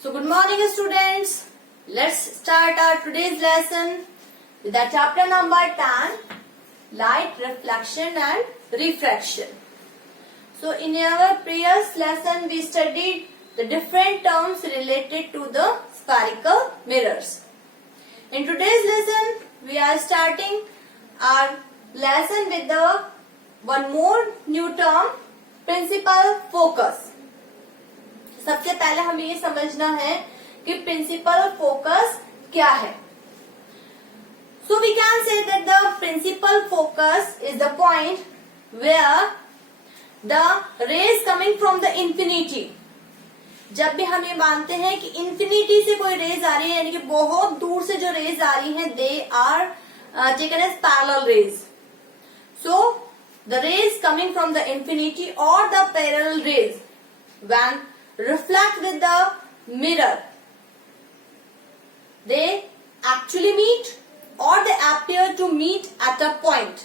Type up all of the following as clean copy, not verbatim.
So good morning students. Let's start our today's lesson with the chapter number 10, light reflection and refraction. So in our previous lesson we studied the different terms related to the spherical mirrors. In today's lesson we are starting our lesson with the one more new term, principal focus. सबसे पहले हमें ये समझना है कि principal focus क्या है. So we can say that the principal focus is the point where the rays coming from the infinity. जब भी हम ये मानते हैं कि infinity से कोई रेज आ रही है, यानी कि बहुत दूर से जो रेज आ रही हैं, they are taken as parallel rays. So the rays coming from the infinity or the parallel rays when reflect with the mirror, they actually meet or they appear to meet at a point.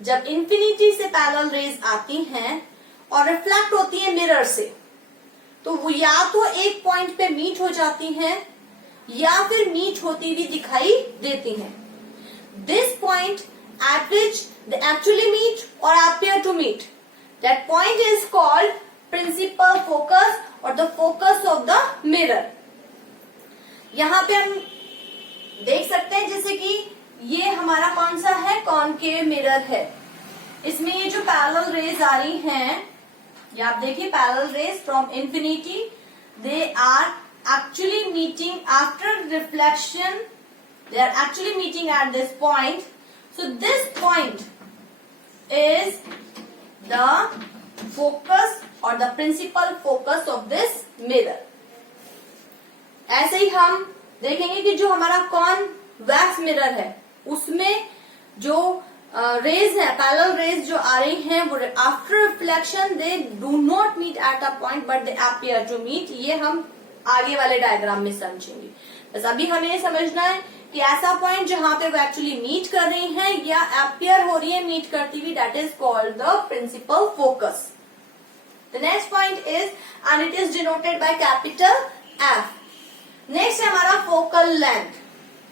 जब infinity से parallel rays आती हैं और reflect होती है mirror से, तो वो या तो एक point पे meet हो जाती हैं या फिर meet होती हुई दिखाई देती हैं. This point at which they actually meet or appear to meet, that point is called principal focus और the focus of the mirror. यहाँ पे हम देख सकते हैं जैसे कि ये हमारा कौन सा है, कॉनकेव मिरर है. इसमें ये जो पैरेलल रेज आ रही हैं, ये आप देखिए parallel rays from infinity, they are actually meeting after reflection, they are actually meeting at this point. So this point is the focus और the principal focus of this mirror. ऐसे ही हम देखेंगे कि जो हमारा कॉन्वेक्स मिरर है उसमें जो रेज है, पैरेलल रेज जो आ रही हैं, वो after reflection they do not meet at a point but they appear to meet. ये हम आगे वाले डायग्राम में समझेंगे. बस अभी हमें ये समझना है कि ऐसा पॉइंट जहां पे वो एक्चुअली मीट कर रही हैं या अपीयर हो रही है मीट करती हुई, that is called the principal focus. The next point is, and it is denoted by capital F. Next है हमारा focal length.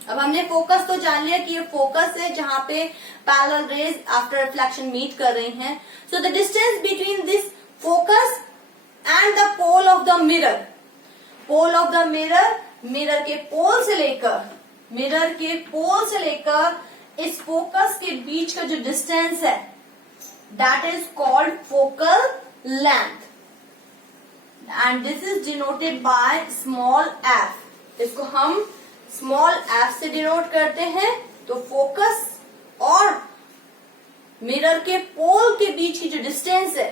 अब हमने फोकस तो जान लिया कि ये फोकस है जहां पे parallel rays after reflection meet कर रही हैं. So the distance between this focus and the pole of the mirror. Pole of the mirror, mirror के पोल से लेकर इस फोकस के बीच का जो डिस्टेंस है, that is called focal length and this is denoted by small f. इसको हम small f से डिनोट करते हैं. तो फोकस और मिरर के पोल के बीच की जो डिस्टेंस है,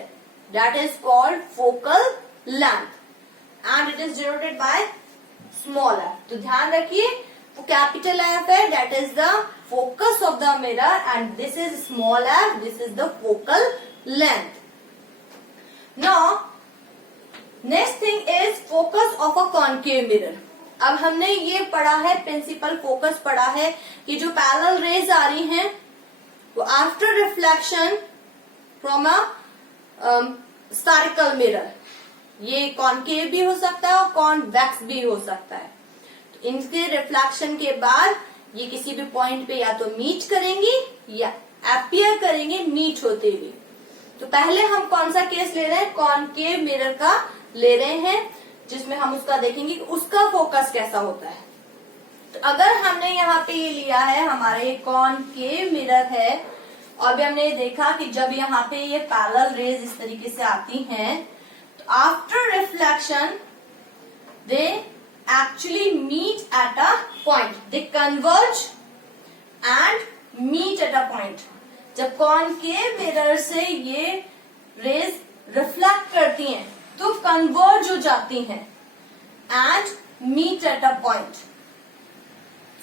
that is called focal length and it is denoted by small f. तो ध्यान रखिए वो कैपिटल F है, that is the focus of the mirror and this is small f, this is the focal length. Now, next thing is focus of a concave mirror. अब हमने ये पढ़ा है, प्रिंसिपल फोकस पढ़ा है कि जो पैरेलल रेज आ रही हैं वो after reflection from a spherical mirror, ये कॉनकेव भी हो सकता है और कॉन्वेक्स भी हो सकता है. तो इनके रिफ्लेक्शन के बाद ये किसी भी पॉइंट पे या तो मीट करेंगी या अपीयर करेंगे मीट होते हुए. तो पहले हम कौन सा केस ले रहे हैं, कॉनकेव मिरर का ले रहे हैं, जिसमें हम उसका देखेंगे कि उसका फोकस कैसा होता है. तो अगर हमने यहाँ पे ये लिया है, हमारे कॉनकेव मिरर है और अभी हमने ये देखा कि जब यहाँ पे ये पैरेलल रेज इस तरीके से आती हैं, तो after reflection they actually meet at a point, they converge and meet at a point. जब कॉनकेव मिरर से ये रेज रिफ्लेक्ट करती हैं तो कन्वर्ज हो जाती हैं and meet at a point.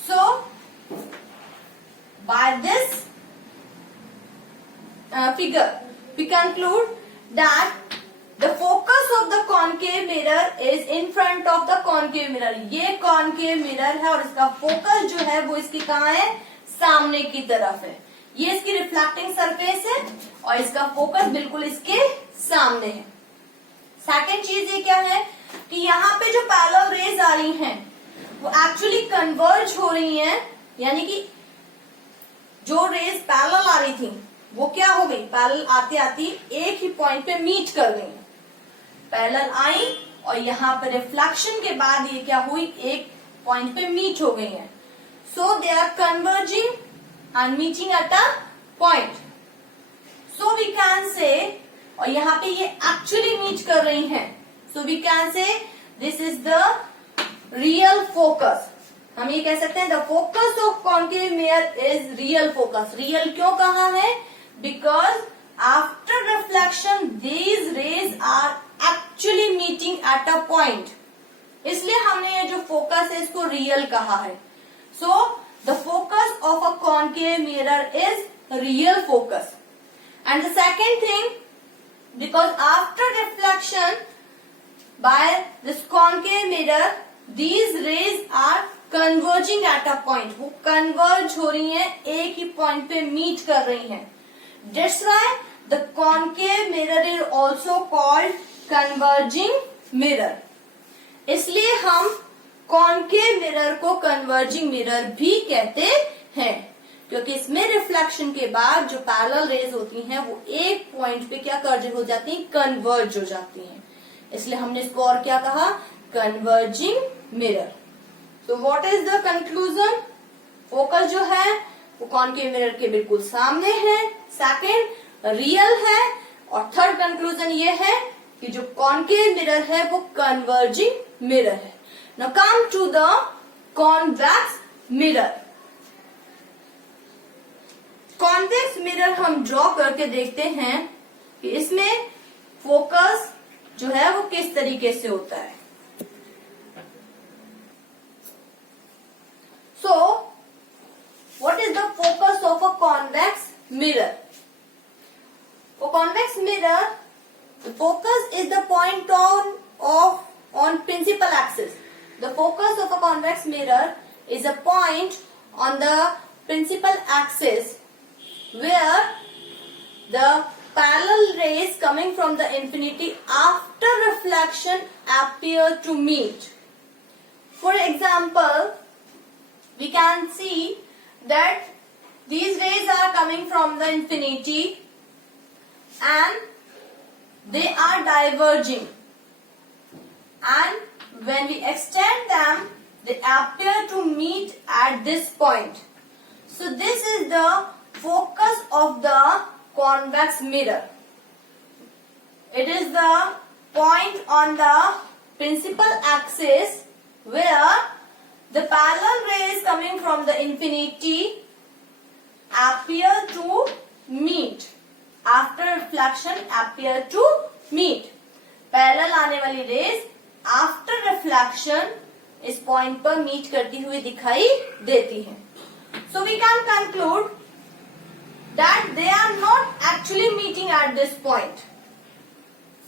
So by this figure we conclude that the focus of the concave mirror is in front of the concave mirror. ये कॉनकेव मिरर है और इसका फोकस जो है वो इसकी कहाँ है, सामने की तरफ है. ये इसकी रिफ्लेक्टिंग सरफेस है और इसका फोकस बिल्कुल इसके सामने है. सेकेंड चीज ये क्या है, कि यहाँ पे जो पैरेलल रेज आ रही हैं वो एक्चुअली कन्वर्ज हो रही हैं, यानी कि जो रेज पैरेलल आ रही थी वो क्या हो गई, पैरेलल आती आती एक ही पॉइंट पे मीट कर गई। पैरेलल आई और यहाँ पे रिफ्लेक्शन के बाद ये क्या हुई, एक पॉइंट पे मीट हो गई है। So they are converging and meeting at a point. So we can say, और यहाँ पे ये एक्चुअली मीट कर रही हैं, so we can say this is the real focus. हम ये कह सकते हैं the focus of concave mirror is real focus. Real क्यों कहा है, because after reflection these rays are actually meeting at a point, इसलिए हमने ये जो फोकस है इसको रियल कहा है। So the focus of a concave mirror is real focus. And the second thing, because after reflection by this concave mirror these rays are converging at a point, वो converge हो रही हैं, एक ही point पे meet कर रही हैं। That's why the concave mirror is also called converging mirror। इसलिए हम concave mirror को converging mirror भी कहते हैं, क्योंकि इसमें रिफ्लेक्शन के बाद जो पैरेलल रेज होती हैं वो एक पॉइंट पे क्या कर हो जाती हैं, कन्वर्ज हो जाती हैं। इसलिए हमने इसको और क्या कहा, कन्वर्जिंग मिरर। तो what is the conclusion, focus जो है वो कॉन्केव मिरर के बिल्कुल सामने है, सेकंड रियल है, और थर्ड कंक्लूजन ये है कि जो कॉन्केव मिरर है वो कन्वर्जिंग मिरर है। Now come to the convex mirror. Convex mirror हम ड्रॉ करके देखते हैं कि इसमें फोकस जो है वो किस तरीके से होता है। So what is the focus of a convex mirror? For convex mirror the focus is the point on principal axis. The focus of a convex mirror is a point on the principal axis where the parallel rays coming from the infinity after reflection appear to meet. For example, we can see that these rays are coming from the infinity and they are diverging, and when we extend them they appear to meet at this point. So this is the focus of the convex mirror. It is the point on the principal axis where the parallel rays coming from the infinity appear to meet. After reflection appear to meet. Parallel आने वाली rays after reflection इस point पर meet करती हुई दिखाई देती हैं। So we can conclude that they are not actually meeting at this point.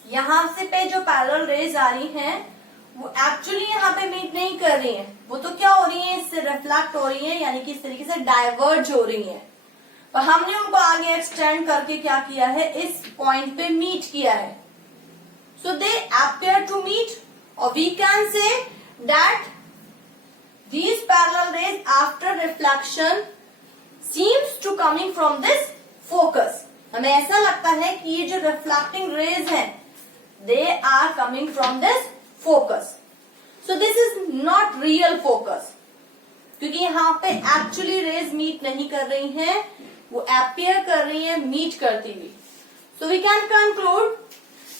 यहाँ से पे जो पैरेलल रेज आ रही हैं वो एक्चुअली यहाँ पे मीट नहीं कर रही हैं, वो तो क्या हो रही हैं, इससे रिफ्लेक्ट हो रही हैं, यानी कि इस तरीके से डाइवर्ज हो रही हैं। पर हमने उनको आगे एक्सटेंड करके क्या किया है, इस पॉइंट पे मीट किया है। So they appear to meet, और we can say that these parallel rays after reflection seems to coming from this focus. हमें ऐसा लगता है कि ये जो reflecting rays हैं they are coming from this focus. So this is not real focus, क्योंकि यहाँ पे actually rays meet नहीं कर रही हैं, वो appear कर रही हैं meet करती हुई। So we can conclude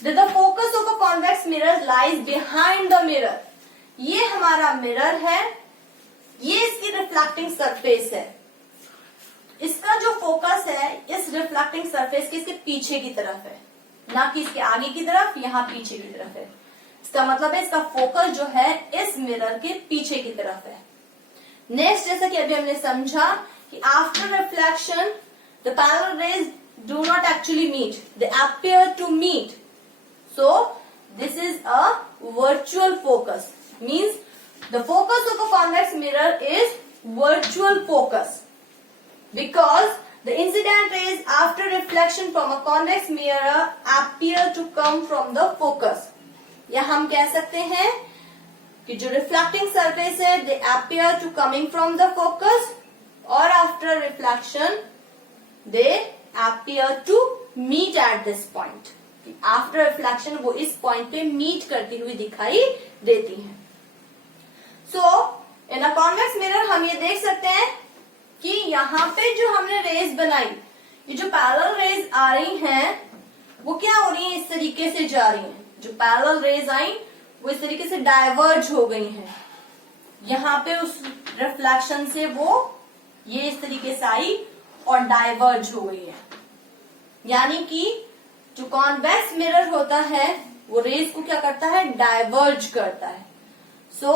that the focus of a convex mirror lies behind the mirror. ये हमारा mirror है, ये इसकी रिफ्लेक्टिंग सरफेस है। इसका जो फोकस है इस रिफ्लेक्टिंग सरफेस के इसके पीछे की तरफ है, ना कि इसके आगे की तरफ, यहाँ पीछे की तरफ है। इसका मतलब है इसका फोकस जो है इस मिरर के पीछे की तरफ है। नेक्स्ट, जैसा कि अभी हमने समझा कि after reflection the parallel rays do not actually meet, they appear to meet. So this is a virtual focus, means the focus of a convex mirror is virtual focus because the incident rays after reflection from a convex mirror appear to come from the focus. या हम कह सकते हैं कि जो reflecting surface है they appear to coming from the focus और after reflection they appear to meet at this point. After reflection वो इस पॉइंट पे मीट करती हुई दिखाई देती हैं। सो इन अ कॉन्वेक्स मिरर हम ये देख सकते हैं कि यहाँ पे जो हमने रेज बनाई, ये जो पैरेलल रेज आ रही हैं वो क्या हो रही है, इस तरीके से जा रही हैं। जो पैरेलल रेज आई वो इस तरीके से डाइवर्ज हो गई हैं। यहाँ पे उस रिफ्लेक्शन से वो ये इस तरीके से आई और डाइवर्ज हो गई है। यानी कि जो कॉन्वेक्स मिरर होता है वो रेज को क्या करता है, डाइवर्ज करता है। So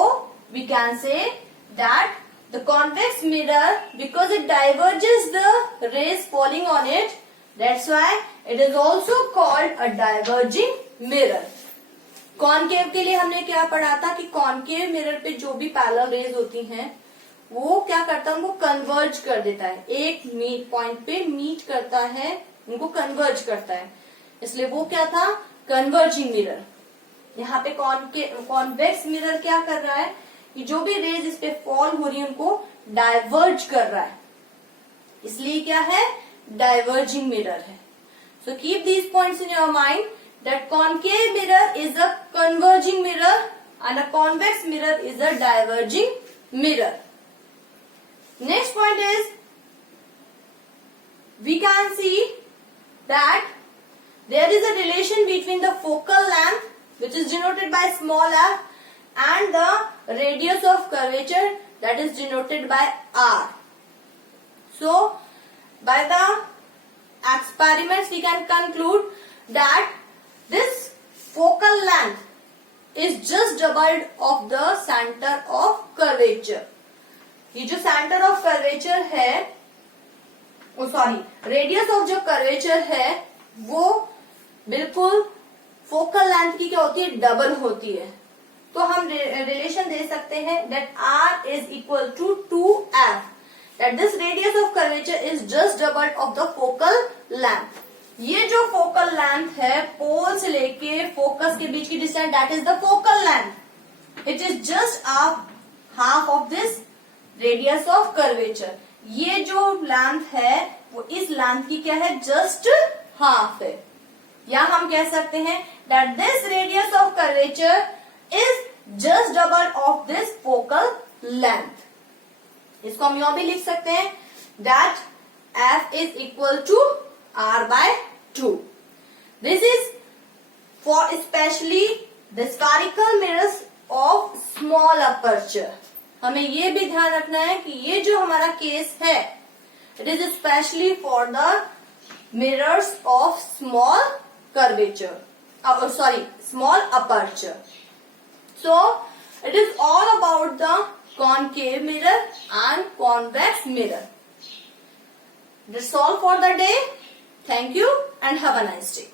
we can say that the convex mirror, because it diverges the rays falling on it, that's why it is also called a diverging mirror. Concave के लिए हमने क्या पढ़ा था कि कॉनकेव मिरर पे जो भी पैरेलल रेज होती हैं वो क्या करता है, उनको कन्वर्ज कर देता है, एक पॉइंट पे मीट करता है, उनको कन्वर्ज करता है, इसलिए वो क्या था, कन्वर्जिंग मिरर। यहाँ पे कॉन्वेक्स मिरर क्या कर रहा है कि जो भी रेज इस पे फॉल हो रही है उनको डाइवर्ज कर रहा है, इसलिए क्या है, डाइवर्जिंग मिरर है। So keep these points in your mind that concave mirror is a converging mirror and a convex mirror is a diverging mirror. Next point is we can see that there is a relation between the focal length, which is denoted by small f, and the radius of curvature, that is denoted by r. So by the experiments we can conclude that this focal length is just doubled of the center of curvature. ये जो center of curvature है, radius of जो curvature है वो बिल्कुल focal length की क्या होती है, डबल होती है। तो हम रिलेशन दे सकते हैं that r is equal to 2f, that this radius of curvature is just double of the focal length. ये जो फोकल लेंथ है पोल से लेके फोकस के बीच की distance, that is the focal length, it is just half of this radius of curvature. ये जो length है वो इस लेंथ की क्या है, जस्ट हाफ है। या हम कह सकते हैं that this radius of curvature is just double of this focal length. इसको हम यू भी लिख सकते हैं that f is equal to r/2। This is for specially the spherical mirrors of small aperture. हमें ये भी ध्यान रखना है कि ये जो हमारा केस है it is specially for the mirrors of small curvature, small aperture. So it is all about the concave mirror and convex mirror. That's all for the day. Thank you and have a nice day.